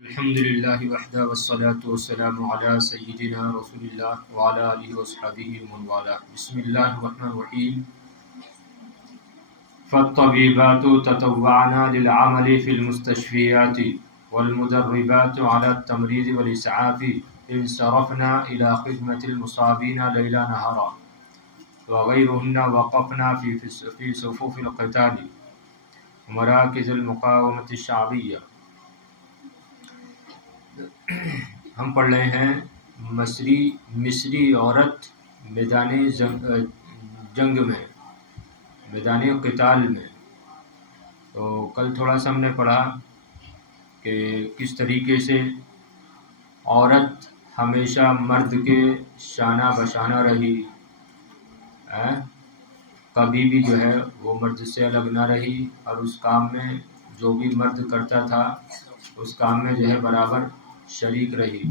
الحمد للہ وحدہ والصلاة والسلام علی سیدنا رسول اللہ وعلی آلہ وصحبہ ومن والاه. بسم اللہ الرحمن الرحیم. فالطبیبات تطوعن للعمل فی المستشفیات والمدربات علی التمریض والاسعاف انصرفن الى خدمة المصابین لیلا نہارا وغیرهن وقفن فی صفوف القتال ومراکز المقاومة الشعبیہ. ہم پڑھ رہے ہیں مصری عورت میدان جنگ میں، میدان قتال میں. تو کل تھوڑا سا ہم نے پڑھا کہ کس طریقے سے عورت ہمیشہ مرد کے شانہ بشانہ رہی، کبھی بھی جو ہے وہ مرد سے الگ نہ رہی، اور اس کام میں جو بھی مرد کرتا تھا اس کام میں جو ہے برابر شریک رہی.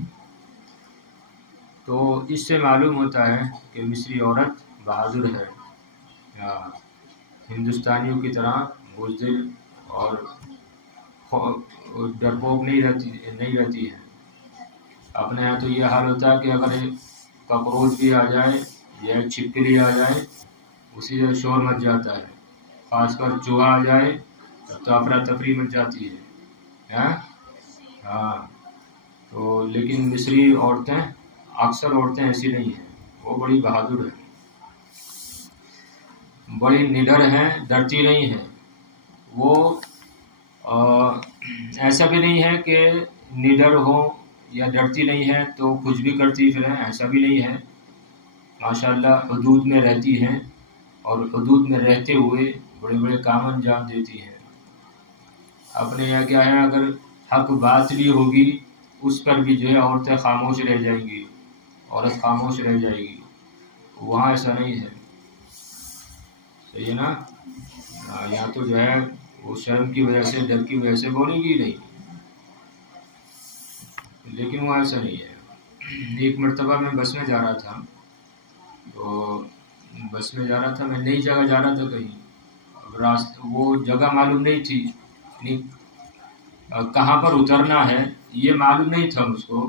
تو اس سے معلوم ہوتا ہے کہ مصری عورت بہادر ہے، ہندوستانیوں کی طرح بزدل اور ڈرپوک نہیں رہتی ہے. اپنے یہاں تو یہ حال ہوتا ہے کہ اگر ککروچ بھی آ جائے یا چھپکلی آ جائے اسی سے شور مچ جاتا ہے، خاص کر چوہا آ جائے تو افراتفری مچ جاتی ہے. ہاں تو لیکن مصری عورتیں، اکثر عورتیں ایسی نہیں ہیں، وہ بڑی بہادر ہیں، بڑی نڈر ہیں، ڈرتی نہیں ہیں. وہ ایسا بھی نہیں ہے کہ نڈر ہو یا ڈرتی نہیں ہے تو کچھ بھی کرتی پھریں، ایسا بھی نہیں ہے. ماشاءاللہ حدود میں رہتی ہیں اور حدود میں رہتے ہوئے بڑے بڑے کام انجام دیتی ہیں. اپنے یہاں کیا ہے، اگر حق بات بھی ہوگی اس پر بھی جو ہے عورتیں خاموش رہ جائیں گی، عورت خاموش رہ جائے گی. وہاں ایسا نہیں ہے، صحیح ہے نا. یہاں تو جو ہے وہ شرم کی وجہ سے، ڈر کی وجہ سے بولے گی نہیں، لیکن وہاں ایسا نہیں ہے. ایک مرتبہ میں بس میں جا رہا تھا، تو بس میں جا رہا تھا، میں نئی جگہ جا رہا تھا کہیں، وہ جگہ معلوم نہیں تھی، کہاں پر اترنا ہے یہ معلوم نہیں تھا مجھ کو.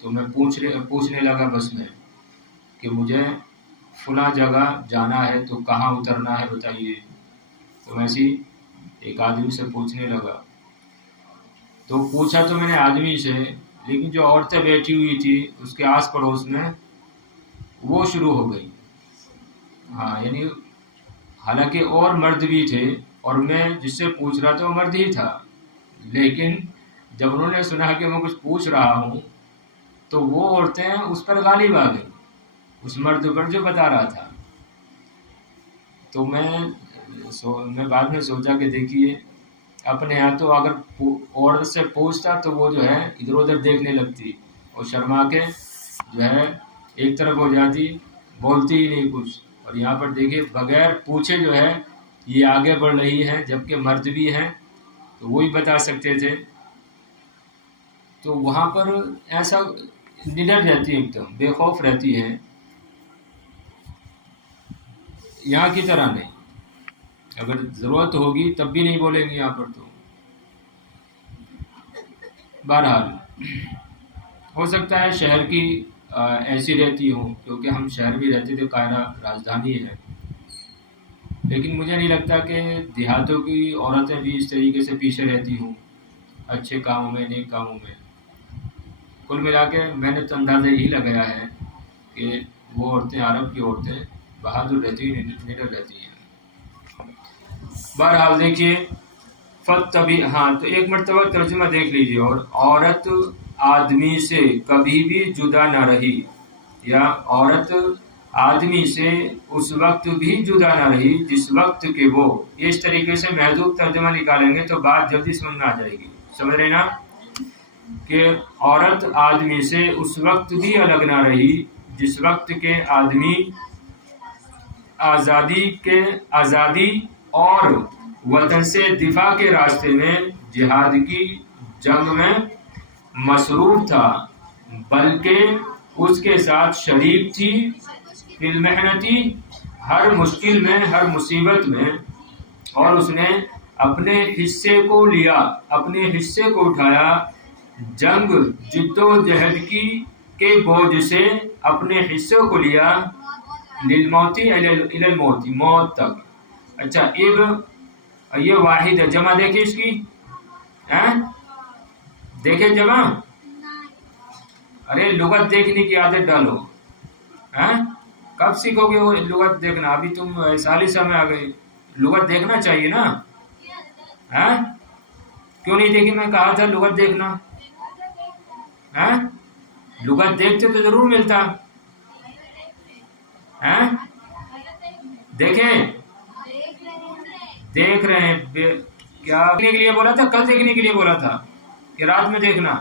تو میں پوچھنے لگا بس میں کہ مجھے فلاں جگہ جانا ہے تو کہاں اترنا ہے بتائیے. تو میں ایسی ایک آدمی سے پوچھنے لگا، تو پوچھا تو میں نے آدمی سے، لیکن جو عورتیں بیٹھی ہوئی تھی اس کے آس پڑوس میں وہ شروع ہو گئی. یعنی حالانکہ اور مرد بھی تھے اور میں جس سے پوچھ رہا تھا وہ مرد ہی تھا، لیکن جب انہوں نے سنا کہ میں کچھ پوچھ رہا ہوں تو وہ عورتیں اس پر غالب آ گئیں، اس مرد پر جو بتا رہا تھا. تو میں بعد میں سوچا کہ دیکھیے اپنے یہاں تو اگر عورت سے پوچھتا تو وہ جو ہے ادھر ادھر دیکھنے لگتی اور شرما کے جو ہے ایک طرف ہو جاتی، بولتی ہی نہیں کچھ. اور یہاں پر دیکھیے بغیر پوچھے جو ہے یہ آگے بڑھ رہی ہے، جبکہ مرد بھی ہیں تو وہی بتا سکتے تھے. تو وہاں پر ایسا نڈر رہتی ہے، ایک دم بے خوف رہتی ہے، یہاں کی طرح نہیں. اگر ضرورت ہوگی تب بھی نہیں بولیں گے یہاں پر. تو بہرحال ہو سکتا ہے شہر کی ایسی رہتی ہوں، کیونکہ ہم شہر بھی رہتے تھے، قاہرہ راجدھانی ہے، لیکن مجھے نہیں لگتا کہ دیہاتوں کی عورتیں بھی اس طریقے سے پیچھے رہتی ہوں اچھے کاموں میں، نیک کاموں میں. کل ملا کے میں نے تو اندازہ یہی لگایا ہے کہ وہ عورتیں، عرب کی عورتیں بہادر رہتی ہیں، نڈر رہتی ہیں. بہرحال دیکھیے تو ایک مرتبہ ترجمہ دیکھ لیجیے. اور عورت آدمی سے کبھی بھی جدا نہ رہی، یا عورت آدمی سے اس وقت بھی جدا نہ رہی جس وقت کہ وہ، اس طریقے سے محدود ترجمہ نکالیں گے تو بات جلدی سمجھ میں آ جائے گی. سمجھ رہے نا کہ عورت آدمی سے اس وقت بھی الگ نہ رہی جس وقت کے آدمی آزادی اور وطن سے دفاع کے راستے میں جہاد کی جنگ میں مصروف تھا، بلکہ اس کے ساتھ شریک تھی فی المحنتی، ہر مشکل میں، ہر مصیبت میں. اور اس نے اپنے حصے کو لیا، اپنے حصے کو اٹھایا جنگ جد و جہد کی کے بوجھ سے اپنے حصوں کو لیا، للموتی الی الموت، موت تک. اچھا اب یہ واحد ہے، جمع دیکھیں اس کی، دیکھیں جمع. ارے لغت دیکھنے کی عادت ڈالو. کب سیکھو گے وہ لغت دیکھنا؟ ابھی تم ثالثہ میں آ گئے، لغت دیکھنا چاہیے نا. کیوں نہیں دیکھی؟ میں کہا تھا لغت دیکھنا. لغت دیکھتے تو ضرور ملتا. دیکھیں، دیکھ رہے ہیں. کیا دیکھنے کے لیے بولا تھا؟ کل دیکھنے کے لیے بولا تھا کہ رات میں دیکھنا.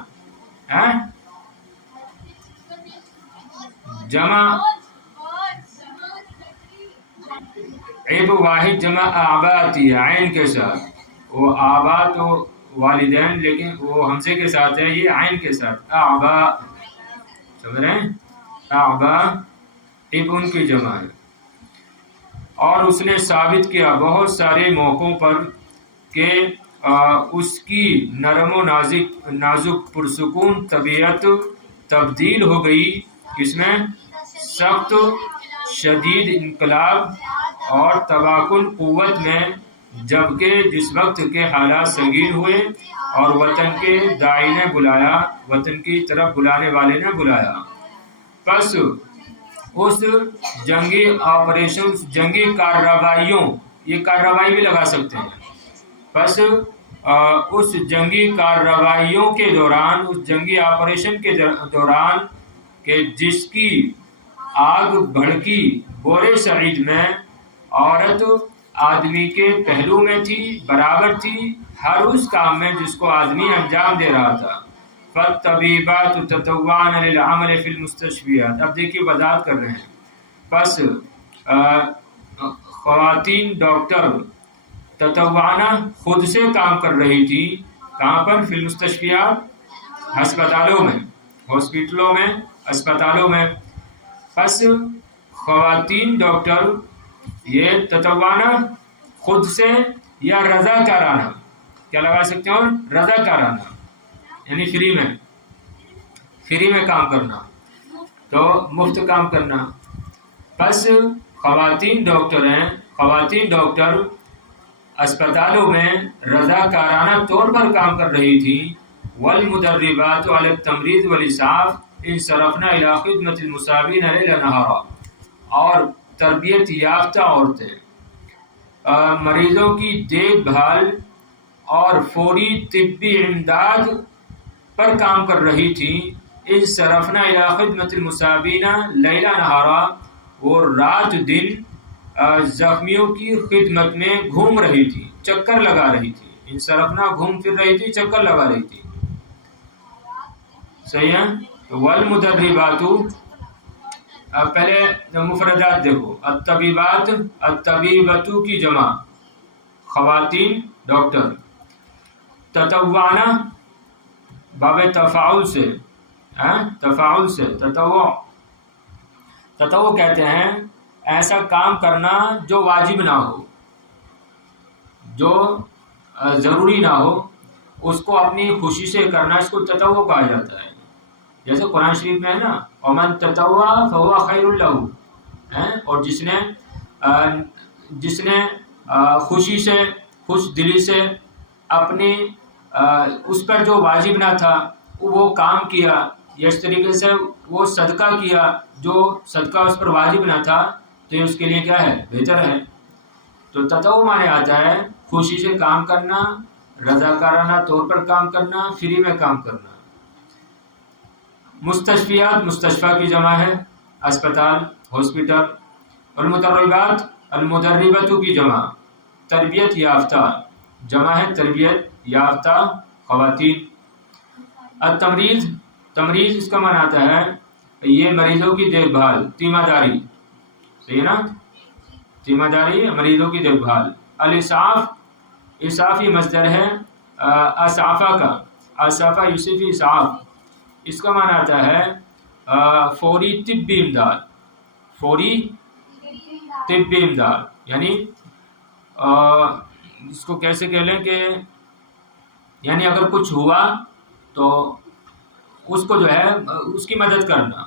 جمع عیب واحد جمع آبا آتی ہے عین کے ساتھ. وہ آبا تو والدین، لیکن وہ حمزے کے ساتھ ہے، یہ عین کے ساتھ. آبا، سمجھ رہے ہیں؟ آبا عیب ان کی جمع ہے. اور اس نے ثابت کیا بہت سارے موقعوں پر کہ اس کی نرم و نازک پرسکون طبیعت تبدیل ہو گئی اس میں سخت شدید انقلاب اور تباکن قوت میں، جبکہ جس وقت کے حالات سنگین ہوئے اور وطن کے داعی نے بلایا، وطن کی طرف بلانے والے نے بلایا، پس اس جنگی آپریشن، جنگی کارروائیوں، یہ کارروائی بھی لگا سکتے ہیں، پس اس جنگی کارروائیوں کے دوران، اس جنگی آپریشن کے دوران کہ جس کی آگ بھڑکی بورے سعید میں، عورت آدمی کے پہلو میں تھی، برابر تھی ہر اس کام میں جس کو آدمی انجام دے رہا تھا. فالطبیبات تطوعن للعمل فی المستشفیات. اب دیکھیے وضاحت کر رہے ہیں. پس خواتین ڈاکٹر تطوعنا خود سے کام کر رہی تھی. کہاں پر؟ فی المستشفیات، ہسپتالوں میں، ہاسپٹلوں میں، اسپتالوں میں. پس خواتین ڈاکٹر یہ تطوعنا خود سے یا رضا کارانہ، کیا لگا سکتے ہو؟ رضا کارانہ، یعنی فری میں کام کرنا، تو مفت کام کرنا. پس خواتین ڈاکٹر ہیں، خواتین ڈاکٹر اسپتالوں میں رضا کارانہ طور پر کام کر رہی تھی. والمدربات علی التمریض والاسعاف انصرفنا الی خدمت المصابین لیلا نہارا. اور تربیت یافتہ عورتیں مریضوں کی دیکھ بھال اور فوری طبی امداد پر کام کر رہی تھیں. انصرفنا الی خدمت المصابین لیلا نہارا، وہ رات دن زخمیوں کی خدمت میں گھوم رہی تھی، چکر لگا رہی تھی. انصرفنا گھوم پھر رہی تھی، چکر لگا رہی تھی. صحیح ہے. والمدربات، پہلے مفردات دیکھو. الطبیبات، الطبیبتو کی جمع خواتین ڈاکٹر. تطوعنا باب تفاعل سے، تفاعل سے تطوع کہتے ہیں ایسا کام کرنا جو واجب نہ ہو، جو ضروری نہ ہو، اس کو اپنی خوشی سے کرنا، اس کو تطوع کہا جاتا ہے. جیسے قرآن شریف میں ہے نا، ومن تطوع فهو خیر له. اور جس نے خوشی سے، خوش دلی سے اپنی اس پر جو واجب نہ تھا وہ کام کیا، یا اس طریقے سے وہ صدقہ کیا جو صدقہ اس پر واجب نہ تھا، تو یہ اس کے لیے کیا ہے؟ بہتر ہے. تو تطوع مانے آتا ہے خوشی سے کام کرنا، رضاکارانہ طور پر کام کرنا، فری میں کام کرنا. مستشفیات مستشفیٰ کی جمع ہے، اسپتال، ہاسپٹل. المدربات، المدربتو کی جمع تربیت یافتہ، جمع ہے تربیت یافتہ خواتین. التمریض، تمریض اس کا معنی آتا ہے یہ مریضوں کی دیکھ بھال، تیمہ داری. صحیح ہے نا؟ تیمہ داری، مریضوں کی دیکھ بھال. الاسعاف، اسعاف یہ مصدر ہے اسعافہ کا، اسعافہ یوسفی اسعاف. اس کا معنی آتا ہے فوری طبی امداد، فوری طبی امداد. یعنی اس کو کیسے کہہ لیں کہ یعنی اگر کچھ ہوا تو اس کو جو ہے اس کی مدد کرنا.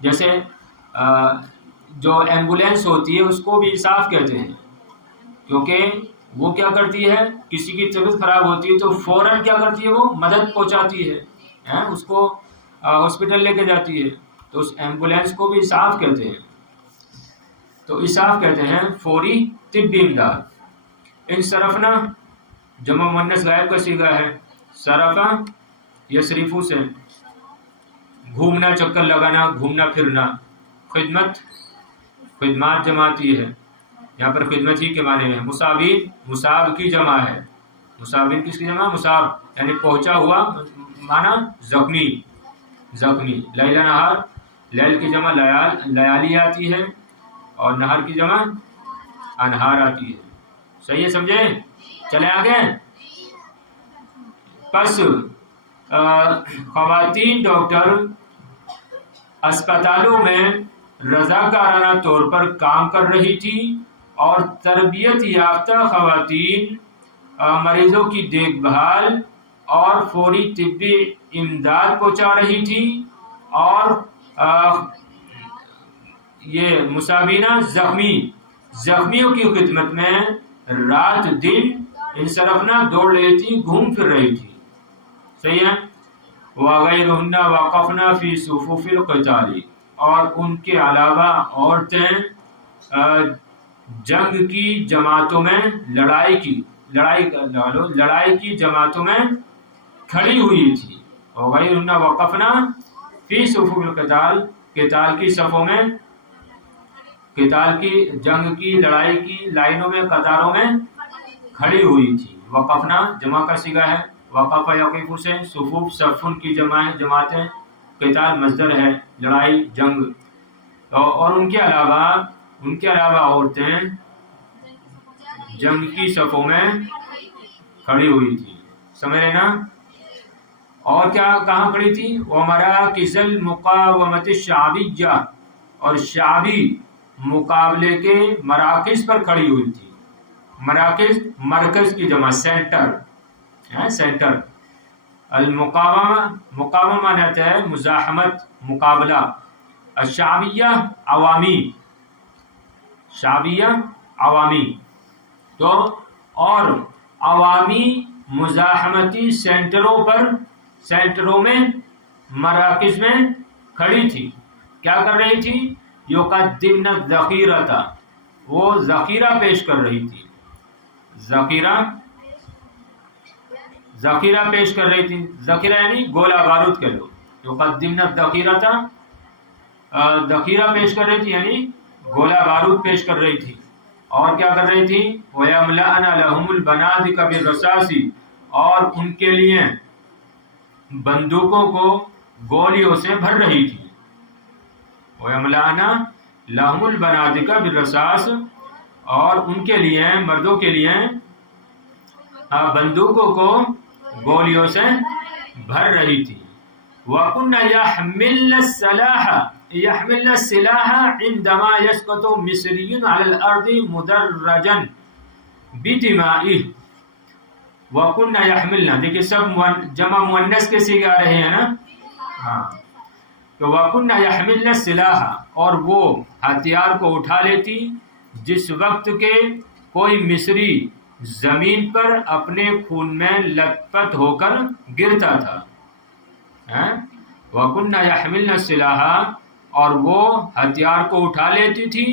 جیسے جو ایمبولینس ہوتی ہے اس کو بھی اسعاف کہتے ہیں، کیونکہ وہ کیا کرتی ہے، کسی کی طبیعت خراب ہوتی ہے تو فوراً کیا کرتی ہے، وہ مدد پہنچاتی ہے، اس کو ہاسپٹل لے کے جاتی ہے. تو اس ایمبولینس کو بھی اسعاف کہتے ہیں. تو اسعاف کہتے ہیں فوری طبی امداد. انصرفنا جمع مؤنث غائب کا صیغہ ہے. صرفہ یصرفو سے گھومنا، چکر لگانا، گھومنا پھرنا. خدمت خدمات جماتی ہے، یہاں پر خدمت ہی کے معنی میں. مساوین مساب کی جمع ہے. مساوین کس کی جمع؟ مساب یعنی پہنچا ہوا، معنی زخمی زخمی. لیلا نہار، لیل کی جمع لیالی آتی ہے اور نہر کی جمع انہار آتی ہے. صحیح ہے، سمجھے؟ چلے آگے. پس خواتین ڈاکٹر اسپتالوں میں رضاکارانہ طور پر کام کر رہی تھی اور تربیت یافتہ خواتین مریضوں کی دیکھ بھال اور فوری طبی امداد پہنچا رہی تھی. اور یہ مسابینہ زخمیوں کی خدمت میں رات دن انصرفنا دوڑ رہی تھی، گھوم پھر رہی تھی. صحیح ہے. وغیرہن وقفنا فی صفوف القتال، اور ان کے علاوہ عورتیں جنگ کی جماعتوں میں لڑائی کی جماعتوں میں کھڑی ہوئی تھی. وغیرہن وقفنا فی صفوف القتال، قتال کی صفوں میں، قتال کی جنگ کی لڑائی کی لائنوں میں، قطاروں میں کھڑی ہوئی تھی. وقفنا جمع کا صیغہ ہے. وقف یقف سے. صفوف صفن کی جمع ہے، جماعتیں. قتال مصدر ہے، لڑائی جنگ. اور ان کے علاوہ عورتیں جنگ کی صفوں میں کھڑی ہوئی تھی. سمجھ رہے نا؟ اور کیا کہاں کھڑی تھی؟ ومراکز المقاومت الشعبیہ، اور شعبی مقابلے کے مراکز پر کھڑی ہوئی تھی. مراکز مرکز کی جمع، سینٹر. مقاومہ معنی ہے مزاحمت، مقابلہ. الشعبیہ عوامی. تو اور عوامی مزاحمتی سینٹروں میں، مراکز میں کھڑی تھی. کیا کر رہی تھی؟ یقدمن الذخیرۃ، وہ ذخیرہ پیش کر رہی تھی. ذخیرہ پیش کر رہی تھی. ذخیرہ یعنی گولہ بارود کہہ لو. یقدمن الذخیرۃ، ذخیرہ پیش کر رہی تھی یعنی گولہ بارود پیش کر رہی تھی. اور کیا کر رہی تھی؟ وَيَمْلَأْنَ لَهُمُ الْبَنَادِقَ بِالرَّصَاصِ، اور ان کے لیے بندوقوں کو گولیوں سے بھر رہی تھی. وَيَمْلَأْنَ لَهُمُ الْبَنَادِقَ بِالرَّصَاصِ، اور ان کے لیے، مردوں کے لیے بندوقوں کو گولیوں سے بھر رہی تھی. وَكُنَّ يَحْمِلْنَ السِّلَاحَ عِنْدَمَا يَسْقُطُ مِصْرِيٌّ عَلَى الْأَرْضِ مُدَرَّجًا بِدِمَائِهِ. وَكُنَّ يَحْمِلْنَ، دیکھیں سب جمع مؤنث کے صیغے آ رہے ہیں نا. ہاں، تو وَكُنَّ يَحْمِلْنَ السِّلَاحَ، اور وہ ہتھیار کو اٹھا لیتی جس وقت کے کوئی مصری زمین پر اپنے خون میں لت پت ہو کر گرتا تھا. وَكُنَّ يَحْمِلْنَ السِّلَاحَ، اور وہ ہتھیار کو اٹھا لیتی تھی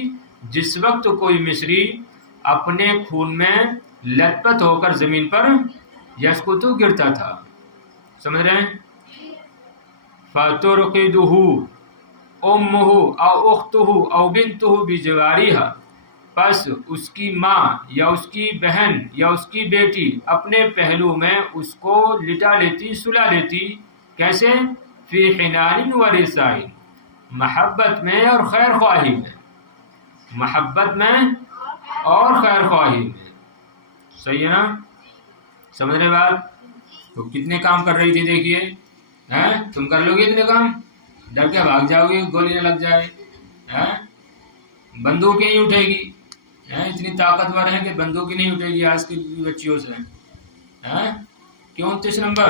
جس وقت کوئی مصری اپنے خون میں لت پت ہو کر زمین پر یسقط گرتا تھا. سمجھ رہے ہیں؟ فَتُرْقِدُهُ أُمُّهُ أَوْ أُخْتُهُ أَوْ بِنْتُهُ بِجَوَارِهَا، پس اس کی ماں یا اس کی بہن یا اس کی بیٹی اپنے پہلو میں اس کو لٹا لیتی، سلا لیتی. کیسے؟ فی حنان و رثاء، محبت میں اور خیر خواہی میں. محبت میں اور خیر خواہی میں. صحیح ہے نا؟ سمجھ رہے بات؟ تو کتنے کام کر رہی تھی دیکھیے. تم کر لو گے اتنے کام؟ ڈر کے بھاگ جاؤ گے، گولی نہ لگ جائے. بندوق نہیں اٹھے گی. اتنی طاقتور ہیں کہ بندوق نہیں اٹھے گی آج کی بچیوں سے. کیوں 29 نمبر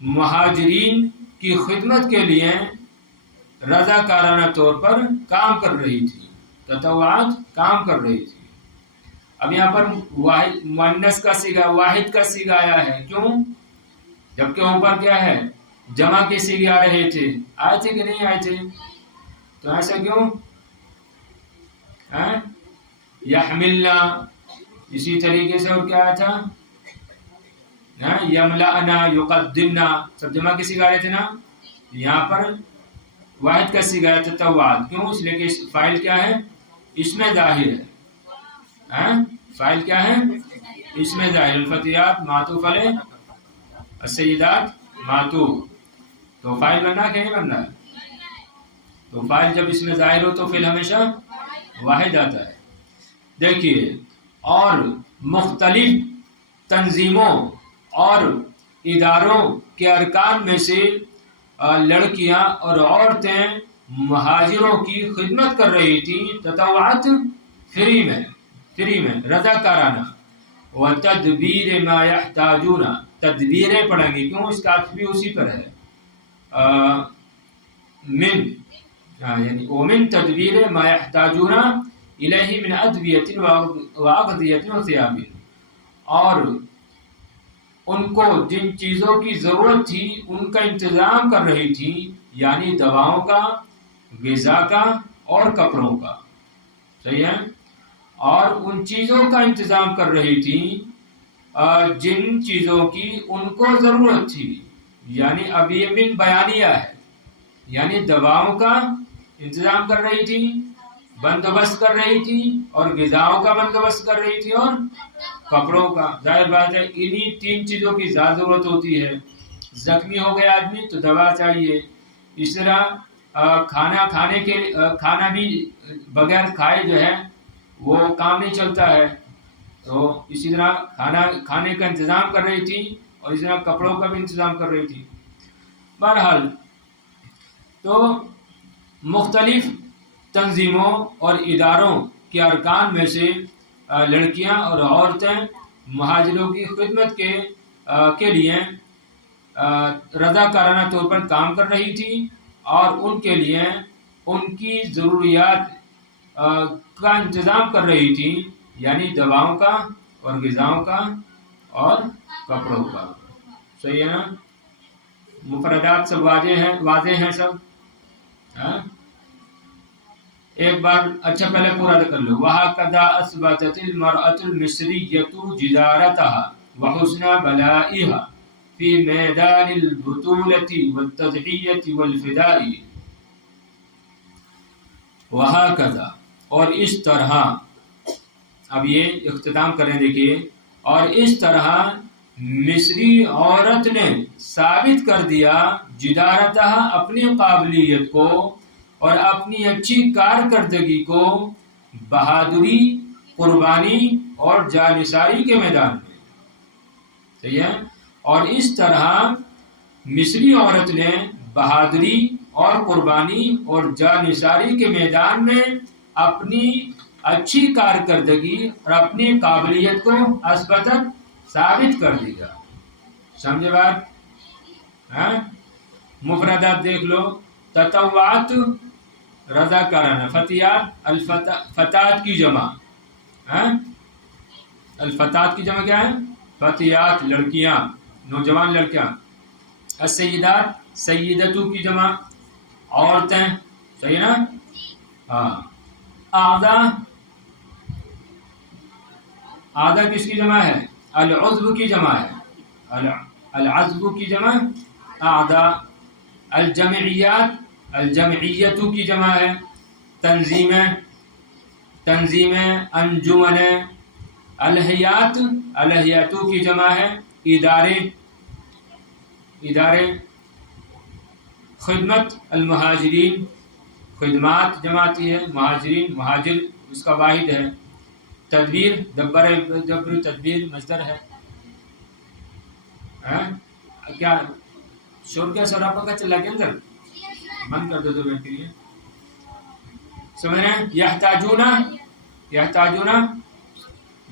مہاجرین کی خدمت کے لیے رضاکارانہ طور پر کام کر رہی تھی، تطوعات کام کر رہی تھی۔ اب یہاں پر واحد مؤنث کا صیغہ، واحد کا صیغہ آیا ہے، کیوں؟ جبکہ اوپر کیا ہے، جمع کے صیغے آ رہے تھے، آئے تھے کہ نہیں آئے تھے؟ تو ایسا کیوں؟ یحملنا، اسی طریقے سے اور کیا آیا تھا، یملأنا، یقدمنا، سب جمع کے صیغے آ رہے تھے نا۔ یہاں پر واحد کا صیغہ ہے تطوعات، کیوں؟ اس لیے کہ فاعل کیا ہے، اس میں ظاہر ہے، فاعل کیا ہے، اس میں ظاہر، الفتیات معطوف علیہ، السیدات معطوف، تو فاعل بننا کہ نہیں بننا؟ تو فاعل جب اس میں ظاہر ہو تو فعل ہمیشہ واحد آتا ہے۔ دیکھیے، اور مختلف تنظیموں اور اداروں کے ارکان میں سے لڑکیاں اور عورتیں مہاجروں کی خدمت کر رہی تھیں، تطوعات فری میں رضاکارانہ، وتدبیر ما یحتاجون، تدبیریں پڑھیں گے، کیوں؟ اس کا عطف بھی اسی پر ہے، یعنی ومن تدبیر ما یحتاجون الیہ من ادویۃ واغذیۃ وثیاب، اور ان کو جن چیزوں کی ضرورت تھی ان کا انتظام کر رہی تھی، یعنی دواؤں کا، غذا کا اور کپڑوں کا، صحیح ہے، اور ان چیزوں کا انتظام کر رہی تھی جن چیزوں کی ان کو ضرورت تھی، یعنی اب یہ من بیانیہ ہے، یعنی دواؤں کا انتظام کر رہی تھی، بندوبست کر رہی تھی، اور غذاؤں کا بندوبست کر رہی تھی، اور کپڑوں کا۔ ظاہر بات ہے انہی تین چیزوں کی زیادہ ضرورت ہوتی ہے، زخمی ہو گیا آدمی تو دوا چاہیے، اس طرح کھانا بھی بغیر کھائے جو ہے وہ کام نہیں چلتا ہے، تو اسی طرح کھانے کا انتظام کر رہی تھی، اور اسی طرح کپڑوں کا بھی انتظام کر رہی تھی۔ بہرحال تو مختلف تنظیموں اور اداروں کے ارکان میں سے لڑکیاں اور عورتیں مہاجروں کی خدمت کے لیے رضاکارانہ طور پر کام کر رہی تھی، اور ان کے لیے ان کی ضروریات کا انتظام کر رہی تھی، یعنی دواؤں کا اور غذاؤں کا اور کپڑوں کا۔ صحیح ہے نا؟ مفردات سب واضح ہیں سب۔ ایک بار اچھا پہلے پورا کر لو۔ وَهَكَذَا أَثْبَتَتِ الْمَرْأَةُ الْمِصْرِيَّةُ جِدَارَتَهَا وَحُسْنَ بَلَائِهَا فِي مَيْدَانِ الْبُطُولَةِ وَالتَّضْحِيَّةِ وَالْفِدَاءِ۔ وَهَكَذَا، اور اس طرح، اب یہ اختتام کریں، دیکھیے، اور اس طرح مصری عورت نے ثابت کر دیا جدارتہ، اپنی قابلیت کو اور اپنی اچھی کارکردگی کو، بہادری، قربانی اور جانثاری کے میدان میں، صحیح ہے، اور اس طرح مصری عورت نے بہادری اور قربانی اور جانثاری کے میدان میں اپنی اچھی کارکردگی اور اپنی قابلیت کو اثبتت، ثابت کر دیا۔ سمجھے بات؟ مفردات دیکھ لو۔ تطوعات رضاکارانہ، فتیات، فتات کی جمع، الفتات کی جمع کیا ہے؟ فتیات، لڑکیاں، نوجوان لڑکیاں۔ السیدات، سیدتو کی جمع، عورتیں، صحیح نا؟ ہاں۔ اعضا کس کی جمع ہے؟ العضو کی جمع ہے، العضو کی جمع اعضا۔ الجمعیات، الجمعیتو کی جمع ہے، تنظیمیں، انجمن۔ الہیات، الہیاتو کی جمع ہے، ادارے۔ خدمت، المہاجرین، خدمات جماتی ہے، مہاجرین، مہاجر اس کا واحد ہے۔ تدبیر، دبر تدبیر مصدر ہے۔ کیا شور کیا سراپا کا چلا کے اندر بند کر دو 2 منٹ کے لیے، سمجھ رہے ہیں؟ یحتاجون،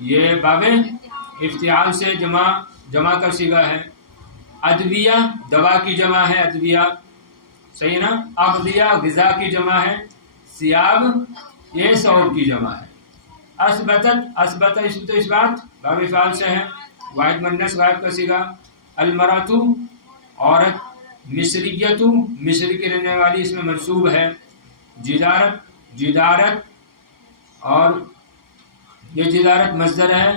یہ باب افتعال سے جمع کا صیغہ ہے۔ ادویہ دوا کی جمع ہے ادویہ، صحیح نا. اغذیہ غذا کی جمع ہے. ثیاب یہ ثوب کی جمع ہے. اثبت اسم تو اس بات باب فعال سے ہے. واحد مؤنث غائب کا صیغہ. المرأۃ عورت. مصریۃ مصر کی رہنے والی اس میں منصوب ہے. جدارت اور یہ جدارت مصدر ہے.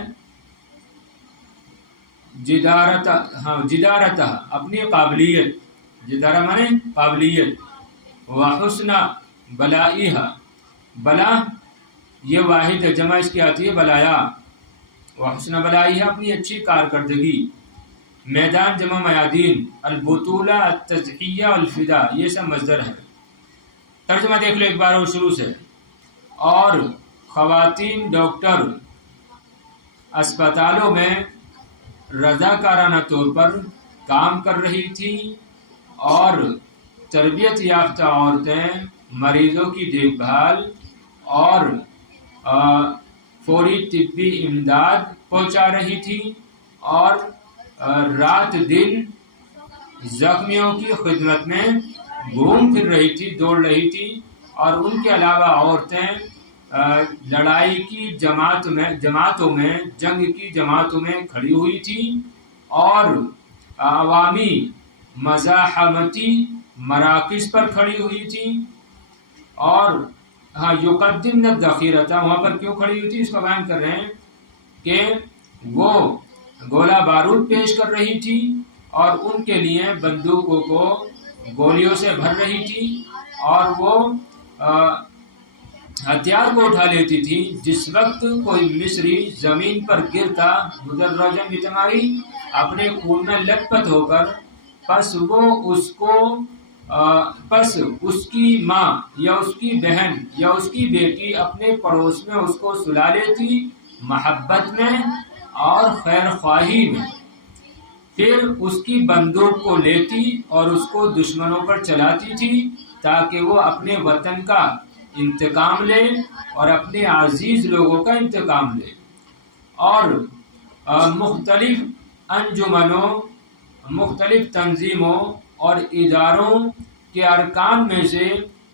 جدارت اپنی قابلیت. جدارہ مانے قابلیت. وحسن بلائیہ بلا یہ واحد ہے جمع اس کی آتی ہے بلایا. وحسن بلائیہ اپنی اچھی کارکردگی. میدان جمع میادین. البطولہ التضحیہ الفدا یہ سب مصدر ہے. ترجمہ دیکھ لو ایک بار اور شروع سے. اور خواتین ڈاکٹر اسپتالوں میں رضاکارانہ طور پر کام کر رہی تھیں اور تربیت یافتہ عورتیں مریضوں کی دیکھ بھال اور فوری طبی امداد پہنچا رہی تھی اور رات دن زخمیوں کی خدمت میں گھوم پھر رہی تھی، دوڑ رہی تھی. اور ان کے علاوہ عورتیں لڑائی کی جماعتوں میں جنگ کی جماعتوں میں کھڑی ہوئی تھی اور عوامی مزاحمتی مراکز پر کھڑی ہوئی تھی. اور یقدمن الذخیرۃ وہاں پر کیوں کھڑی ہوئی تھی اس کا بیان کر رہے ہیں کہ وہ گولہ بارود پیش کر رہی تھی اور ان کے لیے بندوقوں کو گولیوں سے بھر رہی تھی اور وہ ہتھیار کو اٹھا لیتی تھی. جس وقت کوئی مصری زمین پر گرتا مدرجا بتماری اپنے خون میں لت پت ہو کر پس اس کی ماں یا اس کی بہن یا اس کی بیٹی اپنے پڑوس میں اس کو سلا لیتی محبت میں اور خیر خواہی میں. پھر اس کی بندوق کو لیتی اور اس کو دشمنوں پر چلاتی تھی تاکہ وہ اپنے وطن کا انتقام لے اور اپنے عزیز لوگوں کا انتقام لے. اور مختلف انجمنوں، مختلف تنظیموں اور اداروں کے ارکان میں سے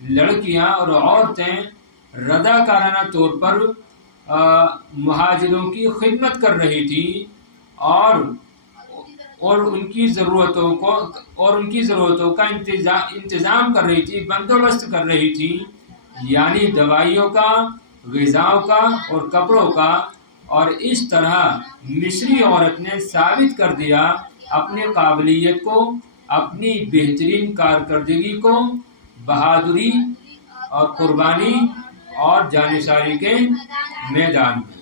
لڑکیاں اور عورتیں رضاکارانہ طور پر مہاجروں کی خدمت کر رہی تھی اور ان کی ضرورتوں کا انتظام کر رہی تھی، بندوبست کر رہی تھی، یعنی دوائیوں کا، غذاؤں کا اور کپڑوں کا. اور اس طرح مصری عورت نے ثابت کر دیا اپنے قابلیت کو، اپنی بہترین کارکردگی کو بہادری اور قربانی اور جانثاری کے میدان میں.